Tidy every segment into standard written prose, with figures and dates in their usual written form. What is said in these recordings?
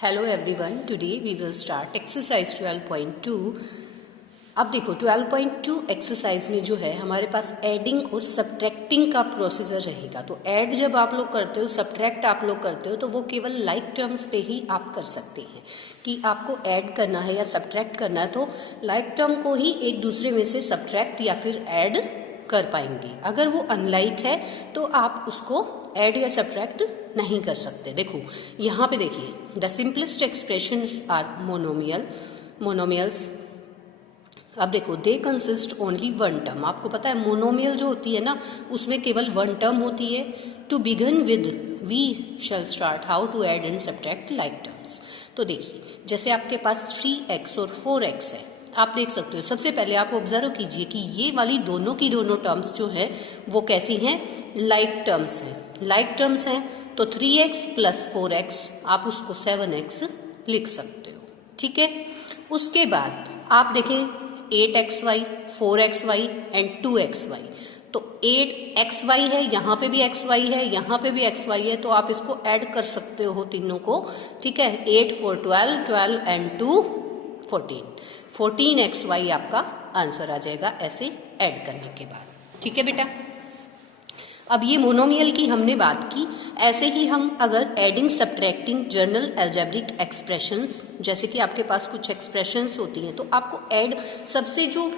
Hello everyone, today we will start exercise 12.2। अब देखो 12.2 exercise में जो है हमारे पास एडिंग और सब्ट्रैक्टिंग का प्रोसीजर रहेगा। तो ऐड जब आप लोग करते हो, सब्ट्रैक्ट आप लोग करते हो, तो वो केवल लाइक टर्म्स पे ही आप कर सकते हैं कि आपको ऐड करना है या सब्ट्रैक्ट करना है, तो लाइक टर्म को ही एक दूसरे में से सब्ट्रैक्ट या फिर ऐड कर पाएंगे। अगर वो अनलाइक है तो आप उसको ऐड या सब्ट्रैक्ट नहीं कर सकते। देखो यहाँ पे देखिए, the simplest expressions are monomials. अब देखो they consist only one term. आपको पता है मोनोमियल जो होती है ना, उसमें केवल वन टर्म होती है। To begin with we shall start how to add and subtract like terms. तो देखिए, जैसे आपके पास 3x और 4x है, आप देख सकते हो। सबसे पहले आप ऑब्जर्व कीजिए कि ये वाली दोनों की दोनों टर्म्स जो है वो कैसी हैं, लाइक टर्म्स हैं। लाइक टर्म्स हैं तो 3x प्लस 4x आप उसको 7x लिख सकते हो, ठीक है। उसके बाद आप देखें 8xy, 4xy एंड 2xy। तो 8xy है, यहाँ पे भी xy है, यहाँ पे भी xy है, तो आप इसको ऐड कर सकते हो तीनों को, ठीक है। 8 4 12, 12 एंड 2 14, 14xy आपका आंसर आ जाएगा ऐसे ऐड करने के बाद, ठीक है बेटा। अब ये मोनोमियल की हमने बात की। ऐसे ही हम अगर adding subtracting general algebraic expressions, जैसे कि आपके पास कुछ एक्सप्रेशंस होती हैं, तो आपको ऐड सबसे जो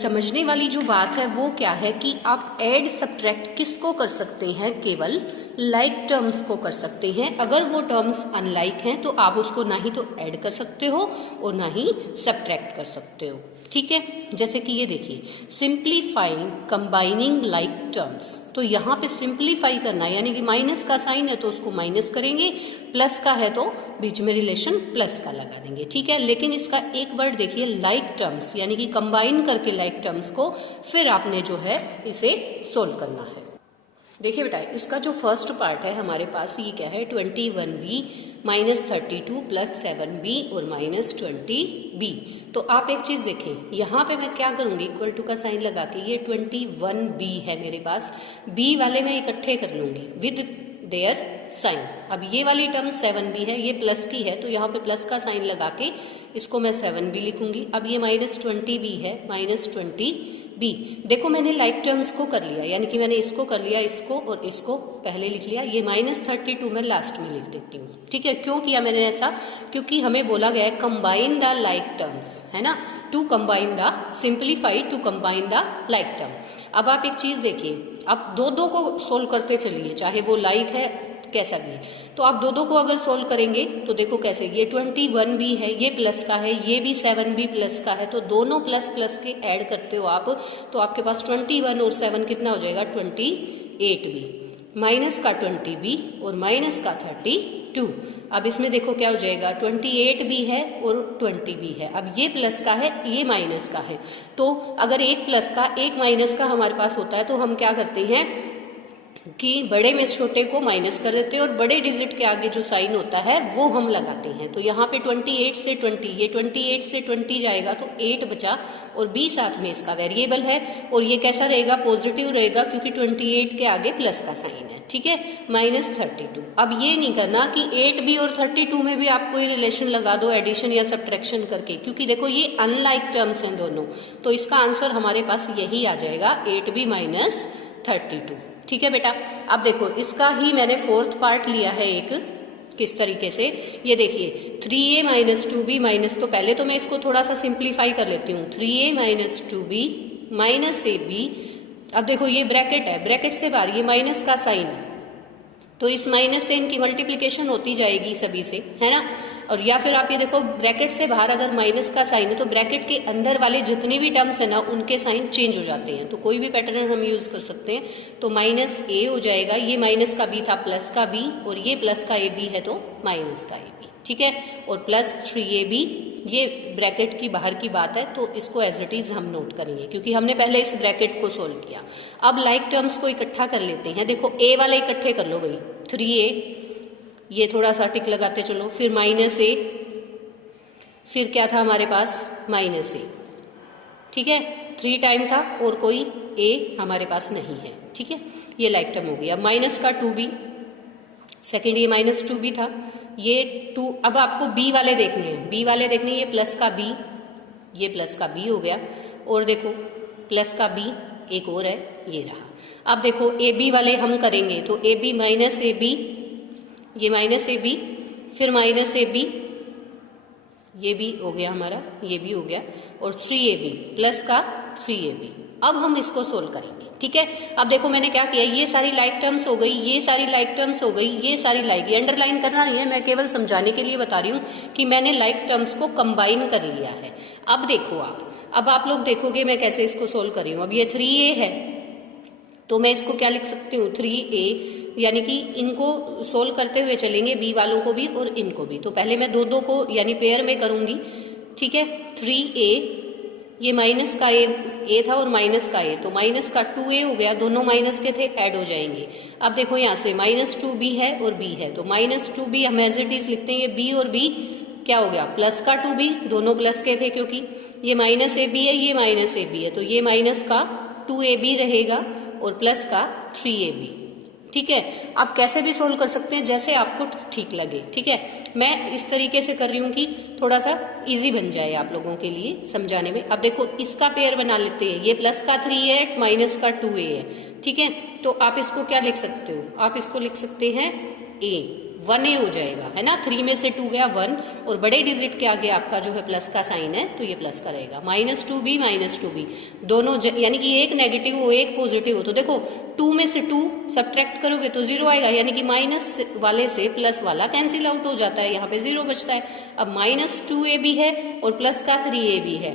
समझने वाली जो बात है वो क्या है कि आप ऐड सब्ट्रैक्ट किसको कर सकते हैं, केवल लाइक टर्म्स को कर सकते हैं। अगर वो टर्म्स अनलाइक हैं तो आप उसको ना ही तो ऐड कर सकते हो और ना ही सब्ट्रैक्ट कर सकते हो, ठीक है। जैसे कि ये देखिए, सिंप्लीफाइंग कंबाइनिंग लाइक टर्म्स। तो यहाँ पे सिंप्लीफाई करना है, यानी कि माइनस का साइन है तो उसको माइनस करेंगे, प्लस का है तो बीच में रिलेशन प्लस का लगा देंगे, ठीक है। लेकिन इसका एक वर्ड देखिए, लाइक टर्म्स, यानी कि कंबाइन करके लाइक टर्म्स को फिर आपने जो है इसे सोल्व करना है। देखिए बेटा, इसका जो फर्स्ट पार्ट है हमारे पास ये क्या है, 21b माइनस 32 प्लस 7b और माइनस 20b। तो आप एक चीज देखें, यहाँ पे मैं क्या करूंगी, इक्वल टू का साइन लगा के, ये 21b है मेरे पास, b वाले मैं इकट्ठे कर लूंगी विद देयर साइन। अब ये वाली टर्म 7b है, ये प्लस की है, तो यहाँ पे प्लस का साइन लगा के इसको मैं 7b लिखूंगी। अब ये माइनस 20b है, माइनस 20b। देखो मैंने लाइक टर्म्स को कर लिया, यानी कि मैंने इसको कर लिया, इसको और इसको पहले लिख लिया। ये माइनस 32 मैं लास्ट में लिख देती हूँ, ठीक है। क्यों किया मैंने ऐसा, क्योंकि हमें बोला गया है कंबाइन द लाइक टर्म्स, है ना, to combine the, simplify to combine the like term. अब आप एक चीज देखिए, आप दो दो को सोल्व करते चलिए, चाहे वो लाइक है कैसा भी है, तो आप दो दो को अगर सोल्व करेंगे तो देखो कैसे, ये 21b है, ये प्लस का है, ये भी 7b प्लस का है, तो दोनों प्लस प्लस के ऐड करते हो आप, तो आपके पास 21 और 7 कितना हो जाएगा, 28b, माइनस का 20b और माइनस का 32। अब इसमें देखो क्या हो जाएगा, 28b है और 20b है। अब ये प्लस का है, ये माइनस का है, तो अगर एक प्लस का एक माइनस का हमारे पास होता है तो हम क्या करते हैं कि बड़े में छोटे को माइनस कर देते हैं और बड़े डिजिट के आगे जो साइन होता है वो हम लगाते हैं। तो यहाँ पे 28 से 20, ये 28 से 20 जाएगा तो 8 बचा, और b साथ में इसका वेरिएबल है, और ये कैसा रहेगा, पॉजिटिव रहेगा, क्योंकि 28 के आगे प्लस का साइन है, ठीक है, माइनस 32। अब ये नहीं करना कि 8b और 32 में भी आप कोई रिलेशन लगा दो एडिशन या सब्ट्रैक्शन करके, क्योंकि देखो ये अनलाइक टर्म्स हैं दोनों, तो इसका आंसर हमारे पास यही आ जाएगा, 8b माइनस 32, ठीक है बेटा। अब देखो इसका ही मैंने फोर्थ पार्ट लिया है एक, किस तरीके से, ये देखिए 3a माइनस 2b माइनस, तो पहले तो मैं इसको थोड़ा सा सिंप्लीफाई कर लेती हूँ, 3a minus 2b minus ab। अब देखो ये ब्रैकेट है, ब्रैकेट से बाहर ये माइनस का साइन है, तो इस माइनस से इनकी मल्टीप्लिकेशन होती जाएगी सभी से, है ना। और या फिर आप ये देखो, ब्रैकेट से बाहर अगर माइनस का साइन है तो ब्रैकेट के अंदर वाले जितने भी टर्म्स है ना उनके साइन चेंज हो जाते हैं, तो कोई भी पैटर्न हम यूज कर सकते हैं। तो माइनस ए हो जाएगा, ये माइनस का बी था प्लस का बी, और ये प्लस का ए बी है तो माइनस का ए बी, ठीक है, और प्लस 3ab, ये ब्रैकेट की बाहर की बात है, तो इसको एज इट इज हम नोट करेंगे क्योंकि हमने पहले इस ब्रैकेट को सोल्व किया। अब लाइक टर्म्स को इकट्ठा कर लेते हैं। देखो ए वाले इकट्ठे कर लो भाई, 3a, ये थोड़ा सा टिक लगाते चलो, फिर माइनस ए, फिर क्या था हमारे पास, माइनस ए, ठीक है, 3 टाइम था और कोई ए हमारे पास नहीं है, ठीक है, ये लाइक टर्म हो गया। अब माइनस का 2b, सेकेंड ये -2b था, ये 2। अब आपको b वाले देखने हैं, b वाले देखने हैं, ये प्लस का b, ये प्लस का b हो गया, और देखो प्लस का b एक और है, ये रहा। अब देखो ए बी वाले हम करेंगे तो A B minus A B, ये माइनस ए बी, फिर माइनस ए बी, ये भी हो गया हमारा, ये भी हो गया, और 3ab प्लस का 3ab। अब हम इसको सोल्व करेंगे, ठीक है। अब देखो मैंने क्या किया, ये सारी लाइक टर्म्स हो गई, ये सारी लाइक टर्म्स हो गई, ये सारी लाइक, ये अंडरलाइन करना नहीं है, मैं केवल समझाने के लिए बता रही हूँ कि मैंने लाइक टर्म्स को कंबाइन कर लिया है। अब देखो अब आप लोग देखोगे मैं कैसे इसको सोल्व कर रही हूँ। अब ये 3a है तो मैं इसको क्या लिख सकती हूँ, 3a, यानी कि इनको सोल्व करते हुए चलेंगे, बी वालों को भी और इनको भी। तो पहले मैं दो को यानी पेयर में करूंगी, ठीक है। 3a, ये माइनस का ए था और माइनस का ए, तो माइनस का 2a हो गया, दोनों माइनस के थे, ऐड हो जाएंगे। अब देखो यहाँ से -2b है और b है, तो -2b हम एज इट इज लिखते हैं, ये b और b क्या हो गया, प्लस का 2b, दोनों प्लस के थे क्योंकि ये -ab है, ये -ab है, तो ये माइनस का 2ab रहेगा और प्लस का 3ab, ठीक है। आप कैसे भी सोल्व कर सकते हैं जैसे आपको ठीक लगे, ठीक है। मैं इस तरीके से कर रही हूँ कि थोड़ा सा इजी बन जाए आप लोगों के लिए समझाने में। अब देखो इसका पेयर बना लेते हैं, ये प्लस का 3 है, माइनस का 2a है, ठीक है। तो आप इसको क्या लिख सकते हो, आप इसको लिख सकते हैं a, 1a हो जाएगा, है ना। 3 में से 2 गया 1, और बड़े डिजिट के आगे आपका जो है प्लस का साइन है तो ये प्लस का रहेगा। -2b दोनों यानी कि एक नेगेटिव हो एक पॉजिटिव हो, तो देखो 2 में से 2 सब्ट्रैक्ट करोगे तो 0 आएगा, यानी कि माइनस वाले से प्लस वाला कैंसिल आउट हो जाता है, यहाँ पे 0 बचता है। अब -2ab है और प्लस का 3ab है,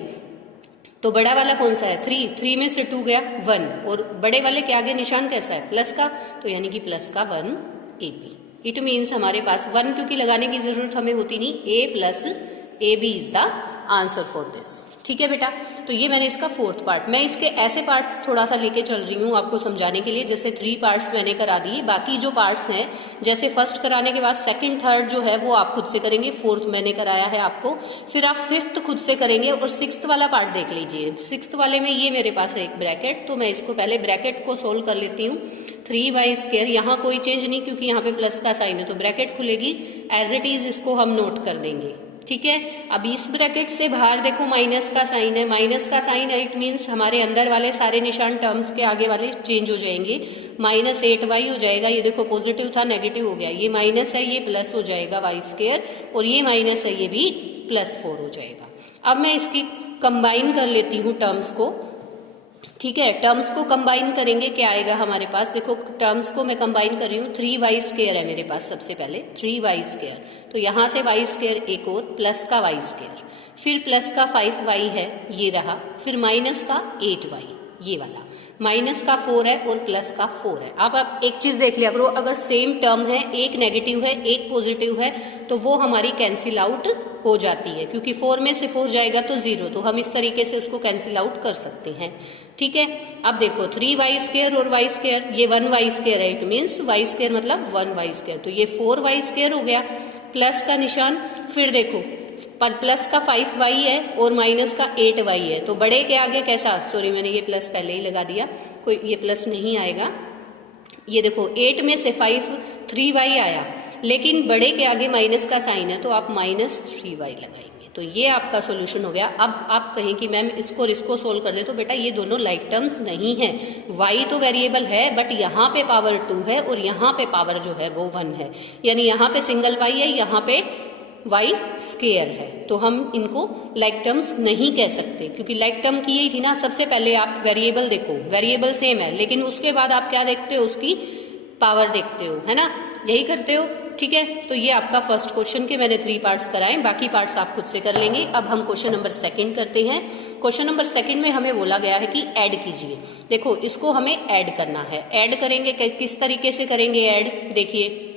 तो बड़ा वाला कौन सा है, 3 में से 2 गया 1, और बड़े वाले के आगे निशान कैसा है, प्लस का, तो यानी कि प्लस का 1ab। इट मीन्स हमारे पास 1 क्योंकि लगाने की जरूरत हमें होती नहीं, a plus ab is the answer for this, ठीक है बेटा। तो ये मैंने इसका 4th पार्ट, मैं इसके ऐसे पार्ट्स थोड़ा सा लेके चल रही हूँ आपको समझाने के लिए, जैसे 3 पार्ट्स मैंने करा दिए, बाकी जो पार्ट्स हैं जैसे फर्स्ट कराने के बाद सेकंड थर्ड जो है वो आप खुद से करेंगे, 4th मैंने कराया है आपको, फिर आप 5th खुद से करेंगे, और 6th वाला पार्ट देख लीजिए। 6th वाले में ये मेरे पास है एक ब्रैकेट, तो मैं इसको पहले ब्रैकेट को सोल्व कर लेती हूँ। 3y², यहाँ कोई चेंज नहीं क्योंकि यहाँ पे प्लस का साइन है, तो ब्रैकेट खुलेगी एज इट इज, इसको हम नोट कर देंगे, ठीक है। अब इस ब्रैकेट से बाहर देखो माइनस का साइन है, माइनस का साइन है, इट मीन्स हमारे अंदर वाले सारे निशान टर्म्स के आगे वाले चेंज हो जाएंगे, -8y हो जाएगा, ये देखो पॉजिटिव था नेगेटिव हो गया, ये माइनस है ये प्लस हो जाएगा y², और ये माइनस है ये भी +4 हो जाएगा। अब मैं इसकी कंबाइन कर लेती हूँ टर्म्स को, ठीक है। टर्म्स को कंबाइन करेंगे क्या आएगा हमारे पास, देखो टर्म्स को मैं कंबाइन कर रही हूँ, 3y² है मेरे पास, सबसे पहले 3y², तो यहाँ से y² एक और, प्लस का y², फिर प्लस का 5y है, ये रहा, फिर माइनस का 8y, ये वाला, माइनस का 4 है और प्लस का 4 है। अब आप एक चीज देख लिया करो, अगर सेम टर्म है, एक नेगेटिव है एक पॉजिटिव है, तो वो हमारी कैंसिल आउट हो जाती है, क्योंकि 4 में से 4 जाएगा तो 0, तो हम इस तरीके से उसको कैंसिल आउट कर सकते हैं, ठीक है। अब देखो 3y² और y², ये 1y² है, इट मीन्स y² मतलब 1y², तो ये 4y² हो गया, प्लस का निशान, फिर देखो प्लस का 5y है और माइनस का 8y है, तो बड़े के आगे कैसा, सॉरी मैंने ये प्लस पहले ही लगा दिया, कोई ये प्लस नहीं आएगा, ये देखो 8 में से 5 3y आया, लेकिन बड़े के आगे माइनस का साइन है, तो आप -3y लगाएंगे, तो ये आपका सोल्यूशन हो गया। अब आप कहें कि मैम इसको सोल्व कर दे, तो बेटा ये दोनों लाइक टर्म्स नहीं है, y तो वेरिएबल है बट यहाँ पे पावर 2 है और यहाँ पे पावर जो है वो 1 है, यानी यहाँ पे सिंगल y है, यहाँ पे y² है, तो हम इनको लाइक टर्म्स नहीं कह सकते, क्योंकि लाइक टर्म की यही थी ना, सबसे पहले आप वेरिएबल देखो, वेरिएबल सेम है, लेकिन उसके बाद आप क्या देखते हो, उसकी पावर देखते हो, है ना, यही करते हो, ठीक है। तो ये आपका फर्स्ट क्वेश्चन के मैंने 3 पार्ट्स कराए, बाकी पार्ट्स आप खुद से कर लेंगे। अब हम क्वेश्चन नंबर 2 करते हैं। क्वेश्चन नंबर 2 में हमें बोला गया है कि ऐड कीजिए, देखो इसको हमें ऐड करना है, ऐड करेंगे किस तरीके से करेंगे ऐड, देखिए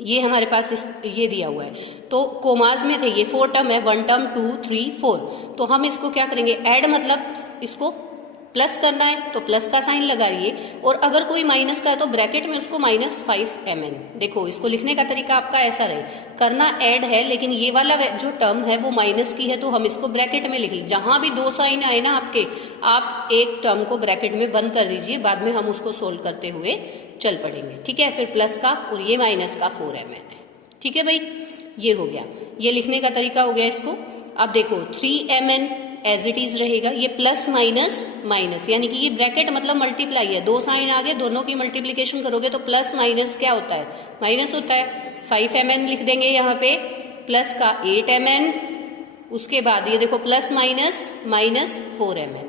ये हमारे पास ये दिया हुआ है, तो कोमाज में थे, ये 4 टर्म है, 1 टर्म 2 3 4, तो हम इसको क्या करेंगे, ऐड मतलब इसको प्लस करना है तो प्लस का साइन लगाइए, और अगर कोई माइनस का है तो ब्रैकेट में उसको -5mn, देखो इसको लिखने का तरीका आपका ऐसा रहे, करना ऐड है, लेकिन ये वाला जो टर्म है वो माइनस की है, तो हम इसको ब्रैकेट में लिख लीजिए, जहां भी 2 साइन आए ना आपके, आप एक टर्म को ब्रैकेट में बंद कर दीजिए, बाद में हम उसको सोल्व करते हुए चल पड़ेंगे। ठीक है, फिर प्लस का और ये माइनस का 4mn है। ठीक है भाई, ये हो गया, ये लिखने का तरीका हो गया इसको। अब देखो 3mn एज इट इज रहेगा, ये प्लस माइनस माइनस, यानी कि ये ब्रैकेट मतलब मल्टीप्लाई है, दो साइन आगे, दोनों की मल्टीप्लीकेशन करोगे तो प्लस माइनस क्या होता है, माइनस होता है। 5mn लिख देंगे यहाँ पे, प्लस का 8mn, उसके बाद ये देखो प्लस माइनस माइनस 4mn।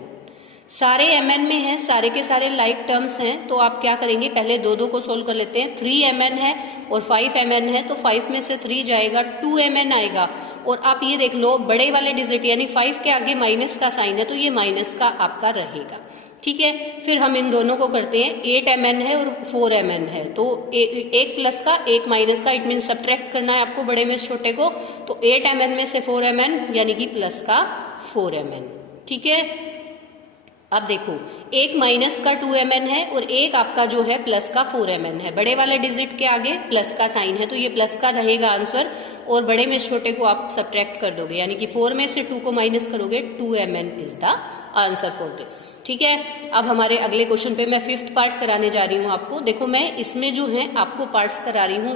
सारे mn में है, सारे के सारे लाइक टर्म्स हैं, तो आप क्या करेंगे, पहले दो दो को सोल्व कर लेते हैं। 3mn है और 5mn है, तो 5 में से 3 जाएगा, 2mn आएगा। और आप ये देख लो बड़े वाले डिजिट यानी 5 के आगे माइनस का साइन है, तो ये माइनस का आपका रहेगा। ठीक है, फिर हम इन दोनों को करते हैं, 8mn है और 4mn है, तो एक प्लस का एक माइनस का, इट मीन सब्ट्रैक्ट करना है आपको बड़े में छोटे को, तो 8mn में से 4mn यानी कि प्लस का 4mn। ठीक है, अब देखो एक माइनस का 2mn है और एक आपका जो है प्लस का 4mn है, बड़े वाले डिजिट के आगे प्लस का साइन है, तो ये प्लस का रहेगा आंसर, और बड़े में छोटे को आप सब्ट्रैक्ट कर दोगे, यानी कि 4 में से 2 को माइनस करोगे, 2mn is the answer for this. ठीक है, अब हमारे अगले क्वेश्चन पे मैं 5th पार्ट कराने जा रही हूँ आपको। देखो मैं इसमें जो है आपको पार्ट्स करा रही हूँ,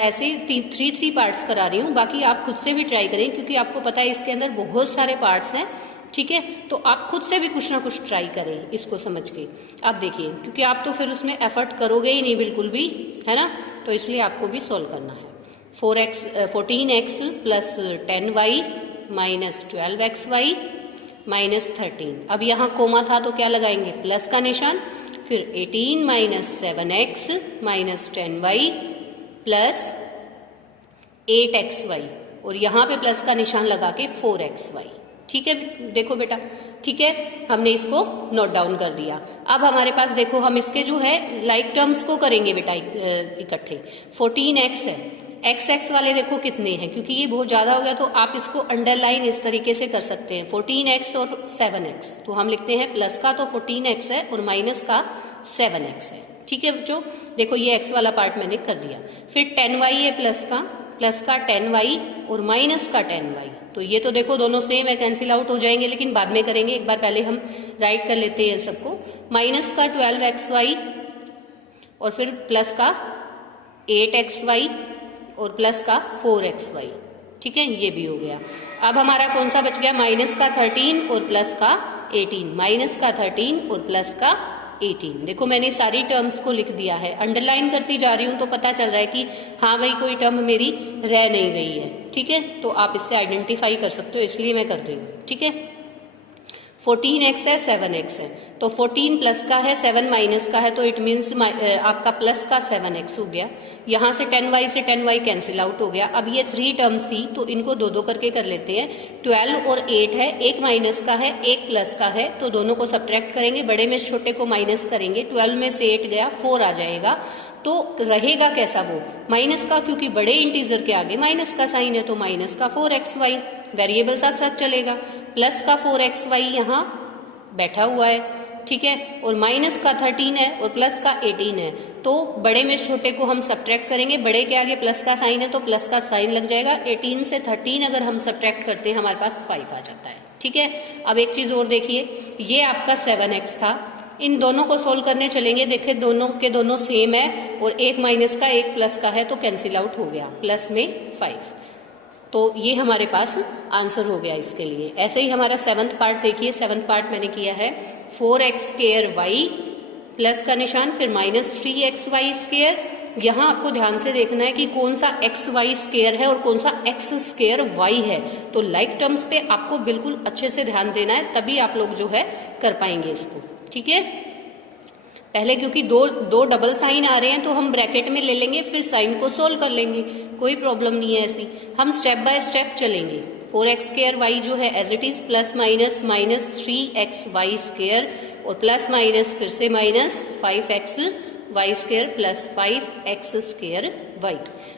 ऐसे 3 पार्ट्स करा रही हूँ, बाकी आप खुद से भी ट्राई करें, क्योंकि आपको पता है इसके अंदर बहुत सारे पार्ट्स हैं। ठीक है, तो आप खुद से भी कुछ ना कुछ ट्राई करें इसको समझ के। आप देखिए, क्योंकि आप तो फिर उसमें एफर्ट करोगे ही नहीं बिल्कुल भी, है ना, तो इसलिए आपको भी सॉल्व करना है। 14x plus 10y minus 12xy minus 13। अब यहाँ कोमा था तो क्या लगाएंगे, प्लस का निशान, फिर 18 minus 7x minus 10y plus 8xy, और यहाँ पे प्लस का निशान लगा के 4xy। ठीक है, देखो बेटा, ठीक है, हमने इसको नोट डाउन कर दिया। अब हमारे पास देखो हम इसके जो है लाइक टर्म्स को करेंगे बेटा इकट्ठे। 14x है, x वाले देखो कितने हैं, क्योंकि ये बहुत ज्यादा हो गया तो आप इसको अंडरलाइन इस तरीके से कर सकते हैं, 14x और 7x, तो हम लिखते हैं प्लस का तो 14x है और माइनस का 7x है। ठीक है बच्चों, देखो ये x वाला पार्ट मैंने कर दिया। फिर 10y है प्लस का 10y और माइनस का 10y, तो ये तो देखो दोनों सेम है, कैंसिल आउट हो जाएंगे, लेकिन बाद में करेंगे, एक बार पहले हम राइट कर लेते हैं सबको। माइनस का 12xy और फिर प्लस का 8xy और प्लस का 4xy। ठीक है, ये भी हो गया। अब हमारा कौन सा बच गया, माइनस का 13 और प्लस का 18, माइनस का 13 और प्लस का 18। देखो मैंने सारी टर्म्स को लिख दिया है, अंडरलाइन करती जा रही हूँ, तो पता चल रहा है कि हाँ भाई कोई टर्म मेरी रह नहीं गई है। ठीक है, तो आप इससे आइडेंटिफाई कर सकते हो, इसलिए मैं कर रही हूँ। ठीक है, 14x है 7x है, तो 14 प्लस का है 7 माइनस का है, तो इट मीन्स आपका प्लस का 7x हो गया। यहाँ से 10y से 10y कैंसिल आउट हो गया। अब ये 3 टर्म्स थी तो इनको दो दो करके कर लेते हैं। 12 और 8 है, एक माइनस का है एक प्लस का है, तो दोनों को सब्ट्रैक्ट करेंगे, बड़े में छोटे को माइनस करेंगे। 12 में से 8 गया, 4 आ जाएगा, तो रहेगा कैसा वो माइनस का, क्योंकि बड़े इंटीजर के आगे माइनस का साइन है, तो माइनस का 4xy, वेरिएबल साथ साथ चलेगा, प्लस का 4xy यहाँ बैठा हुआ है। ठीक है, और माइनस का 13 है और प्लस का 18 है, तो बड़े में छोटे को हम सब्ट्रैक्ट करेंगे, बड़े के आगे प्लस का साइन है तो प्लस का साइन लग जाएगा। 18 से 13 अगर हम सब्ट्रैक्ट करते हैं हमारे पास 5 आ जाता है। ठीक है, अब एक चीज और देखिए, ये आपका 7x था, इन दोनों को सोल्व करने चलेंगे, देखिए दोनों के दोनों सेम है और एक माइनस का एक प्लस का है, तो कैंसिल आउट हो गया, प्लस में 5, तो ये हमारे पास आंसर हो गया इसके लिए। ऐसे ही हमारा 7th पार्ट देखिए, 7th पार्ट मैंने किया है 4x² प्लस का निशान, फिर माइनस 3xy²। यहाँ आपको ध्यान से देखना है कि कौन सा xy² है और कौन सा x² है, तो लाइक टर्म्स पे आपको बिल्कुल अच्छे से ध्यान देना है, तभी आप लोग जो है कर पाएंगे इसको। ठीक है, पहले क्योंकि दो डबल साइन आ रहे हैं तो हम ब्रैकेट में ले लेंगे, फिर साइन को सोल्व कर लेंगे, कोई प्रॉब्लम नहीं है ऐसी, हम स्टेप बाय स्टेप चलेंगे। 4x² जो है as it is, plus minus minus 3xy² और प्लस माइनस फिर से माइनस 5xy² प्लस 5x²y।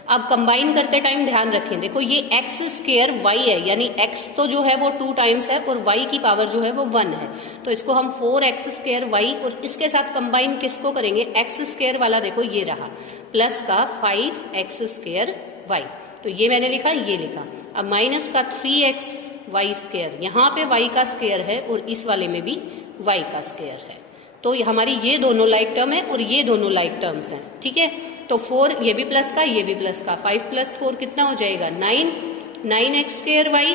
अब कंबाइन करते टाइम ध्यान रखें, देखो ये x² है, यानी x तो जो है वो 2 टाइम्स है और y की पावर जो है वो 1 है, तो इसको हम 4x² और इसके साथ कंबाइन किसको करेंगे, x² वाला देखो ये रहा, प्लस का 5x²y, तो ये मैंने लिखा, ये लिखा। अब माइनस का 3xy², यहाँ पे y का स्क्वायर है और इस वाले में भी y का स्क्वायर है, तो हमारी ये दोनों लाइक टर्म है और ये दोनों लाइक टर्म्स हैं, ठीक है। तो 4 ये भी प्लस का, ये भी प्लस का, 5 + 4 कितना हो जाएगा 9, 9x² y,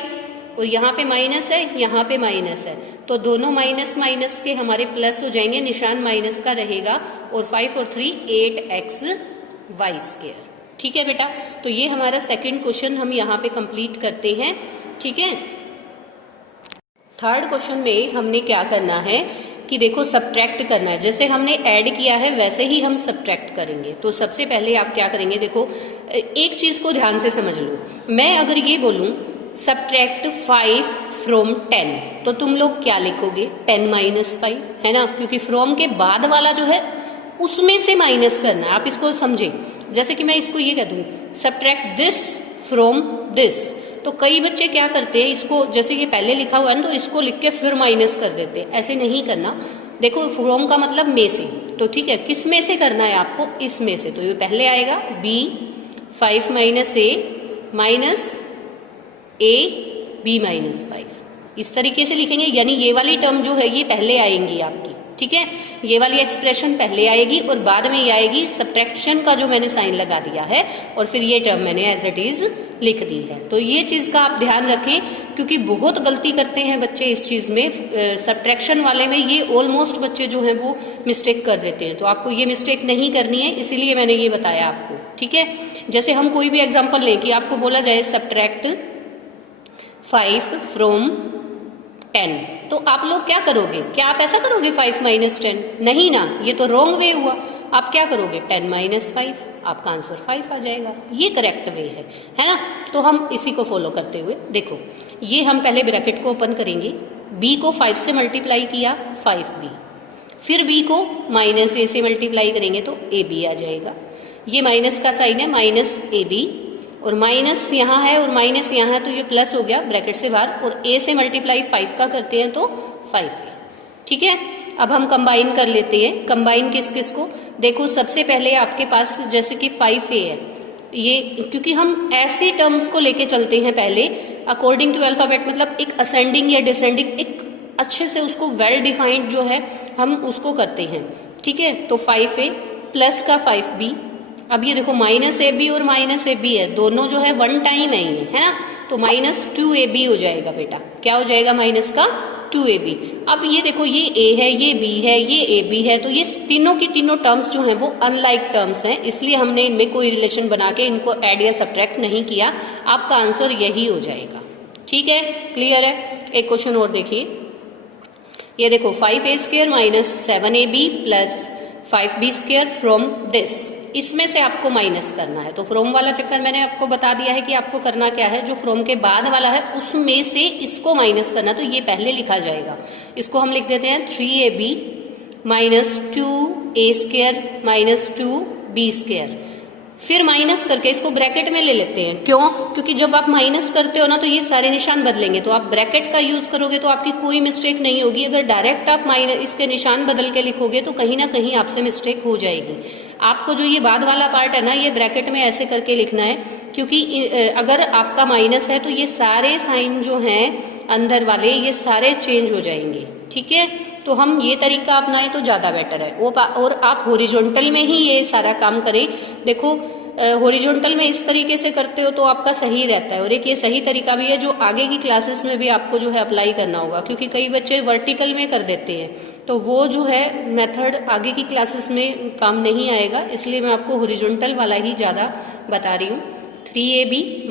और यहाँ पे माइनस है, यहाँ पे माइनस है, तो दोनों माइनस माइनस के हमारे प्लस हो जाएंगे, निशान माइनस का रहेगा, और 5 और 3 8xy², ठीक है बेटा। तो ये हमारा सेकंड क्वेश्चन हम यहाँ पे कंप्लीट करते हैं, ठीक है। थर्ड क्वेश्चन में हमने क्या करना है कि देखो सब्ट्रैक्ट करना है, जैसे हमने ऐड किया है वैसे ही हम सब्ट्रैक्ट करेंगे। तो सबसे पहले आप क्या करेंगे, देखो एक चीज को ध्यान से समझ लो, मैं अगर ये बोलूं सब्ट्रैक्ट 5 फ्रॉम 10, तो तुम लोग क्या लिखोगे 10 - 5, है ना, क्योंकि फ्रॉम के बाद वाला जो है उसमें से माइनस करना है, आप इसको समझे। जैसे कि मैं इसको ये कह दूं सब्ट्रैक्ट दिस फ्रॉम दिस, तो कई बच्चे क्या करते हैं, इसको जैसे ये पहले लिखा हुआ है ना, तो इसको लिख के फिर माइनस कर देते हैं, ऐसे नहीं करना। देखो फ्रॉम का मतलब में से, तो ठीक है, किस में से करना है आपको, इसमें से, तो ये पहले आएगा b 5 - a b - 5, इस तरीके से लिखेंगे, यानी ये वाली टर्म जो है ये पहले आएंगी आपकी, ठीक है, ये वाली एक्सप्रेशन पहले आएगी और बाद में ये आएगी सब्ट्रैक्शन का जो मैंने साइन लगा दिया है, और फिर ये टर्म मैंने एज इट इज लिख दी है। तो ये चीज का आप ध्यान रखें, क्योंकि बहुत गलती करते हैं बच्चे इस चीज में, सब्ट्रैक्शन वाले में ये ऑलमोस्ट बच्चे जो हैं वो मिस्टेक कर देते हैं। तो आपको ये मिस्टेक नहीं करनी है, इसीलिए मैंने ये बताया आपको, ठीक है। जैसे हम कोई भी एग्जाम्पल लें कि आपको बोला जाए सब्ट्रैक्ट 5 फ्रॉम 10, तो आप लोग क्या करोगे, क्या आप ऐसा करोगे 5 - 10, नहीं ना, ये तो रॉन्ग वे हुआ। आप क्या करोगे 10 - 5, आपका आंसर 5 आ जाएगा, ये करेक्ट वे है ना। तो हम इसी को फॉलो करते हुए देखो, ये हम पहले ब्रैकेट को ओपन करेंगे, b को 5 से मल्टीप्लाई किया 5b, फिर b को -a से मल्टीप्लाई करेंगे तो ab आ जाएगा, ये माइनस का साइन है -ab, और माइनस यहाँ है और माइनस यहाँ है, तो ये प्लस हो गया ब्रैकेट से बाहर, और a से मल्टीप्लाई 5 का करते हैं तो 5 है, ठीक है। अब हम कंबाइन कर लेते हैं, कंबाइन किस किस को, देखो सबसे पहले आपके पास जैसे कि 5a है, ये क्योंकि हम ऐसे टर्म्स को लेके चलते हैं पहले अकॉर्डिंग टू अल्फाबेट, मतलब एक असेंडिंग या डिसेंडिंग, एक अच्छे से उसको वेल डिफाइंड जो है हम उसको करते हैं, ठीक है। तो 5a प्लस का 5b, अब ये देखो -ab और -ab है, दोनों जो है वन टाइम है ना, तो -2ab हो जाएगा बेटा, क्या हो जाएगा माइनस का 2ab। अब ये देखो ये a है, ये b है, ये ab है, तो ये तीनों की तीनों टर्म्स जो हैं वो अनलाइक टर्म्स हैं, इसलिए हमने इनमें कोई रिलेशन बना के इनको ऐड या सब्ट्रैक्ट नहीं किया, आपका आंसर यही हो जाएगा, ठीक है, क्लियर है। एक क्वेश्चन और देखिए, ये देखो 5a² - 7ab + 5b² from this, इसमें से आपको माइनस करना है। तो फ्रॉम वाला चक्कर मैंने आपको बता दिया है कि आपको करना क्या है, जो फ्रॉम के बाद वाला है उसमें से इसको माइनस करना, तो ये पहले लिखा जाएगा, इसको हम लिख देते हैं 3ab - 2a² - 2b², फिर माइनस करके इसको ब्रैकेट में ले लेते हैं, क्यों, क्योंकि जब आप माइनस करते हो ना तो ये सारे निशान बदलेंगे, तो आप ब्रैकेट का यूज करोगे तो आपकी कोई मिस्टेक नहीं होगी। अगर डायरेक्ट आप माइनस इसके निशान बदल के लिखोगे तो कहीं ना कहीं आपसे मिस्टेक हो जाएगी। आपको जो ये बाद वाला पार्ट है ना, ये ब्रैकेट में ऐसे करके लिखना है, क्योंकि अगर आपका माइनस है तो ये सारे साइन जो हैं अंदर वाले ये सारे चेंज हो जाएंगे, ठीक है। तो हम ये तरीका अपनाएं तो ज़्यादा बेटर है, और आप हॉरिजॉन्टल में ही ये सारा काम करें। देखो हॉरिजॉन्टल में इस तरीके से करते हो तो आपका सही रहता है, और एक ये सही तरीका भी है जो आगे की क्लासेस में भी आपको जो है अप्लाई करना होगा, क्योंकि कई बच्चे वर्टिकल में कर देते हैं, तो वो जो है मेथड आगे की क्लासेस में काम नहीं आएगा, इसलिए मैं आपको हॉरिजॉन्टल वाला ही ज़्यादा बता रही हूँ। 3ab -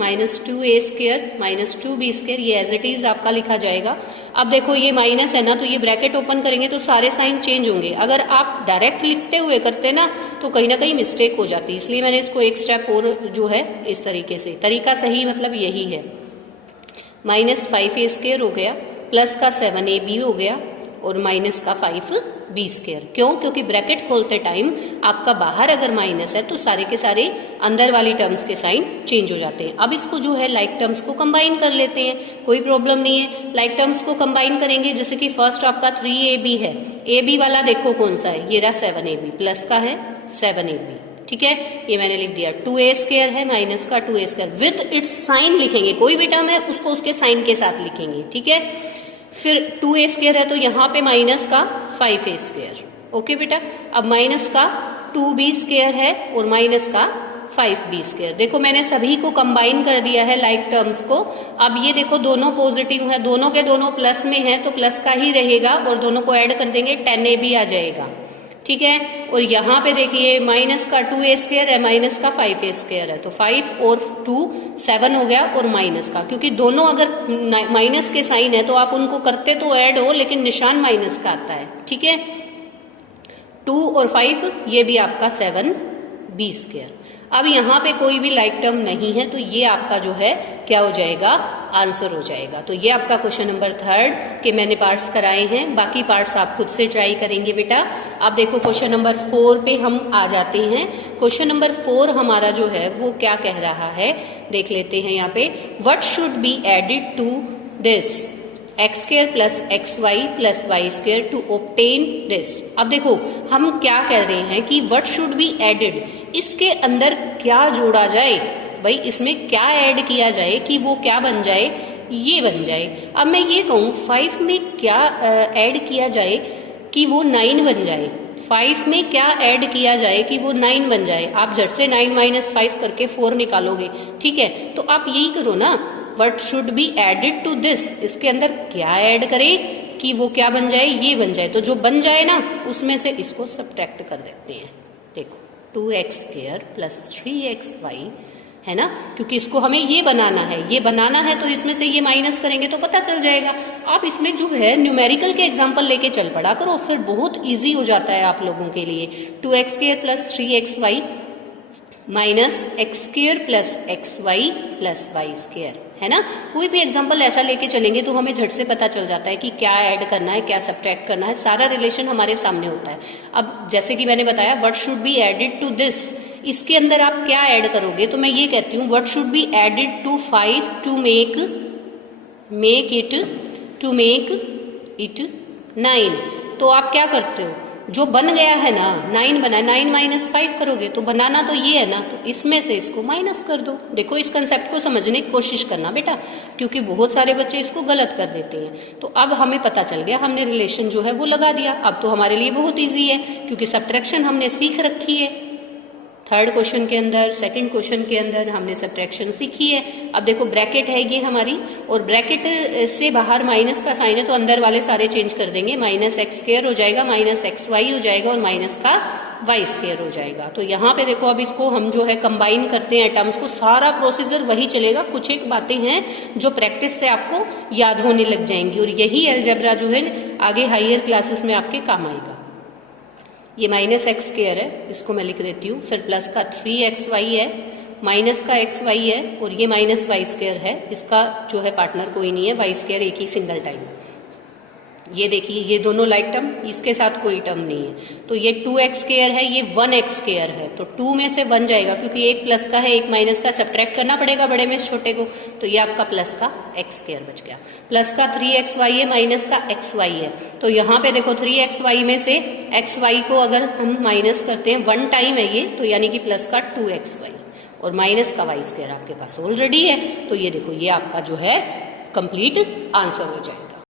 2a² - 2b², ये एज इट इज आपका लिखा जाएगा। अब देखो ये माइनस है ना, तो ये ब्रैकेट ओपन करेंगे तो सारे साइन चेंज होंगे। अगर आप डायरेक्ट लिखते हुए करते ना तो कहीं ना कहीं मिस्टेक हो जाती, इसलिए मैंने इसको एक स्टेप और जो है इस तरीके से, तरीका सही मतलब यही है। -5a² हो गया, प्लस का 7ab हो गया, और माइनस का 5b², क्यों, क्योंकि ब्रैकेट खोलते टाइम आपका बाहर अगर माइनस है तो सारे के सारे अंदर वाली टर्म्स के साइन चेंज हो जाते हैं। अब इसको जो है लाइक टर्म्स को कंबाइन कर लेते हैं, कोई प्रॉब्लम नहीं है। लाइक टर्म्स को कंबाइन करेंगे, जैसे कि फर्स्ट आपका 3ab है, ab वाला देखो कौन सा है, ये रहा 7ab, प्लस का है 7ab, ठीक है, ये मैंने लिख दिया। 2a² है, माइनस का 2a² विद इट्स साइन लिखेंगे, कोई भी टर्म है उसको उसके साइन के साथ लिखेंगे, ठीक है। फिर 2a² है तो यहाँ पे माइनस का 5a², ओके बेटा, अब माइनस का 2b स्क्वायर है और माइनस का 5b स्क्वायर। देखो मैंने सभी को कंबाइन कर दिया है लाइक टर्म्स को। अब ये देखो दोनों पॉजिटिव है, दोनों के दोनों प्लस में है तो प्लस का ही रहेगा और दोनों को ऐड कर देंगे 10ab आ जाएगा, ठीक है। और यहाँ पे देखिए माइनस का 2a स्क्वायर है, माइनस का 5a स्क्वायर है, तो 5 और 2 7 हो गया, और माइनस का, क्योंकि दोनों अगर माइनस के साइन है तो आप उनको करते तो ऐड हो लेकिन निशान माइनस का आता है, ठीक है। 2 और 5 ये भी आपका 7b स्क्वायर। अब यहाँ पे कोई भी लाइक टर्म नहीं है तो ये आपका जो है क्या हो जाएगा, आंसर हो जाएगा। तो ये आपका क्वेश्चन नंबर 3 के मैंने पार्ट्स कराए हैं, बाकी पार्ट्स आप खुद से ट्राई करेंगे बेटा। अब देखो क्वेश्चन नंबर 4 पे हम आ जाते हैं। क्वेश्चन नंबर 4 हमारा जो है वो क्या कह रहा है, देख लेते हैं यहाँ पे। What should be added to this x square plus x y plus y square to obtain this. अब देखो हम क्या कह रहे हैं कि व्हाट शुड बी एडेड, इसके अंदर क्या जोड़ा जाए, भाई इसमें क्या ऐड किया जाए कि वो क्या बन जाए, ये बन जाए। अब मैं ये कहूँ 5 में क्या ऐड किया जाए कि वो 9 बन जाए, 5 में क्या ऐड किया जाए कि वो 9 बन जाए। आप झट से 9 - 5 करके 4 निकालोगे, ठीक है। तो आप यही करो ना, what should be added to this, इसके अंदर क्या ऐड करें कि वो क्या बन जाए, ये बन जाए। तो जो बन जाए ना उसमें से इसको सब्ट्रैक्ट कर देते हैं। देखो 2x स्क्वायर प्लस 3xy है ना, क्योंकि इसको हमें ये बनाना है तो इसमें से ये माइनस करेंगे तो पता चल जाएगा। आप इसमें जो है न्यूमेरिकल के एग्जाम्पल लेके चल पड़ा करो, फिर बहुत ईजी हो जाता है आप लोगों के लिए। 2x square plus 3xy minus x square plus x y plus y square, है ना। कोई भी एग्जांपल ऐसा लेके चलेंगे तो हमें झट से पता चल जाता है कि क्या ऐड करना है, क्या सब्ट्रैक्ट करना है, सारा रिलेशन हमारे सामने होता है। अब जैसे कि मैंने बताया what should be added to this, इसके अंदर आप क्या ऐड करोगे, तो मैं ये कहती हूँ what should be added to 5 to make it 9। तो आप क्या करते हो, जो बन गया है ना 9 बना, 9 - 5 करोगे तो बनाना तो ये है ना, तो इसमें से इसको माइनस कर दो। देखो इस कंसेप्ट को समझने की कोशिश करना बेटा, क्योंकि बहुत सारे बच्चे इसको गलत कर देते हैं। तो अब हमें पता चल गया, हमने रिलेशन जो है वो लगा दिया। अब तो हमारे लिए बहुत ईजी है क्योंकि सब्ट्रैक्शन हमने सीख रखी है। थर्ड क्वेश्चन के अंदर, सेकंड क्वेश्चन के अंदर हमने सब्ट्रैक्शन सीखी है। अब देखो ब्रैकेट है ये हमारी, और ब्रैकेट से बाहर माइनस का साइन है तो अंदर वाले सारे चेंज कर देंगे। माइनस एक्स स्क्वायर हो जाएगा, माइनस एक्स वाई हो जाएगा और माइनस का वाई स्क्वायर हो जाएगा। तो यहाँ पे देखो अब इसको हम जो है कंबाइन करते हैं टर्म्स को, सारा प्रोसीजर वही चलेगा। कुछ एक बातें हैं जो प्रैक्टिस से आपको याद होने लग जाएंगी और यही अलजेब्रा जो है आगे हायर क्लासेस में आपके काम आएगा। ये माइनस एक्स स्क्वायर है, इसको मैं लिख देती हूँ, फिर प्लस का 3xy है, माइनस का xy है और ये माइनस वाई स्क्वायर है। इसका जो है पार्टनर कोई नहीं है, वाई स्क्वायर एक ही सिंगल टाइम। ये देखिए ये दोनों लाइक टर्म, इसके साथ कोई टर्म नहीं है। तो ये 2x स्क्वायर है, ये 1x स्क्वायर है, तो 2 में से 1 जाएगा क्योंकि एक प्लस का है एक माइनस का, सब्ट्रैक्ट करना पड़ेगा बड़े में छोटे को। तो ये आपका प्लस का x स्क्वायर बच गया। प्लस का 3xy है, माइनस का xy है, तो यहाँ पे देखो 3xy में से xy को अगर हम माइनस करते हैं 1 टाइम है ये, तो यानी कि प्लस का 2xy और माइनस का वाई स्क्वायर आपके पास ऑलरेडी है। तो ये देखो ये आपका जो है कंप्लीट आंसर हो जाए।